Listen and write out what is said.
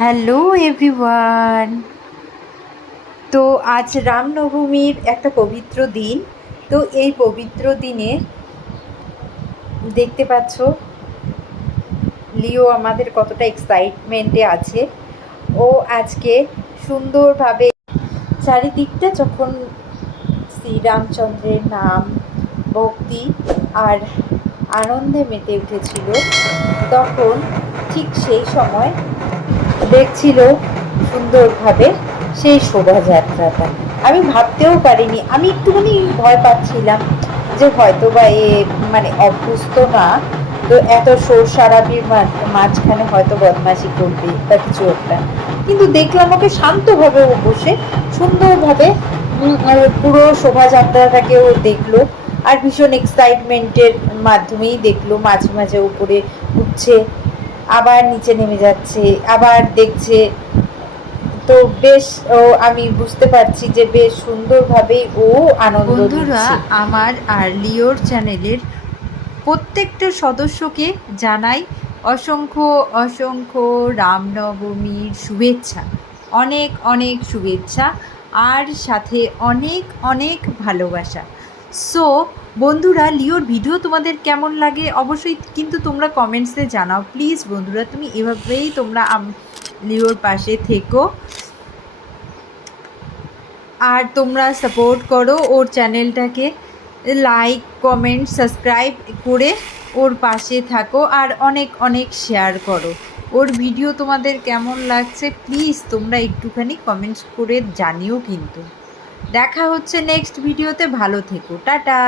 Hello everyone. তো আজ রামনবমীর একটা পবিত্র দিন। তো এই পবিত্র দিনে দেখতে পাচ্ছ লিও আমাদের কতটা এক্সাইটমেন্টে আছে। ও আজকে সুন্দরভাবে চারিদিকটা যখন শ্রীরামচন্দ্রের নাম, ভক্তি আর আনন্দে মেতে উঠেছিল, তখন ঠিক সেই সময় দেখছিল সুন্দরভাবে সেই শোভাযাত্রাটা। আমি ভাবতেও পারিনি, আমি একটুখানি ভয় পাচ্ছিলাম যে হয়তো বা মানে অভ্যস্ত না, তো এত শোর সারাবির মাঝখানে হয়তো বদমাশি করবে বা কিছু একটা। কিন্তু দেখলাম ওকে শান্তভাবে ও বসে সুন্দরভাবে পুরো শোভাযাত্রাটাকে ও দেখলো, আর ভীষণ এক্সাইটমেন্টের মাধ্যমেই দেখলো। মাঝে মাঝে উপরে উঠছে, আবার নিচে নেমে যাচ্ছে, আবার দেখছে। তো বেশ আমি বুঝতে পারছি যে বেশ সুন্দরভাবেই ও আনন্দ বন্ধুরা, নিচ্ছে। আমার আর লিওর চ্যানেলের প্রত্যেকটা সদস্যকে জানাই অসংখ্য অসংখ্য রামনবমীর শুভেচ্ছা। অনেক অনেক শুভেচ্ছা, আর সাথে অনেক অনেক ভালোবাসা। সো বন্ধুরা, লিওর ভিডিও তোমাদের কেমন লাগে অবশ্যই কিন্তু তোমরা কমেন্টসে জানাও প্লিজ। বন্ধুরা, তুমি এভাবেই তোমরা লিওর পাশে থেকো, আর তোমরা সাপোর্ট করো ওর চ্যানেলটাকে। লাইক, কমেন্ট, সাবস্ক্রাইব করে ওর পাশে থাকো, আর অনেক অনেক শেয়ার করো। ওর ভিডিও তোমাদের কেমন লাগছে প্লিজ তোমরা একটুখানি কমেন্টস করে জানিও। কিন্তু দেখা হচ্ছে নেক্সট ভিডিওতে। ভালো থেকো, টাটা।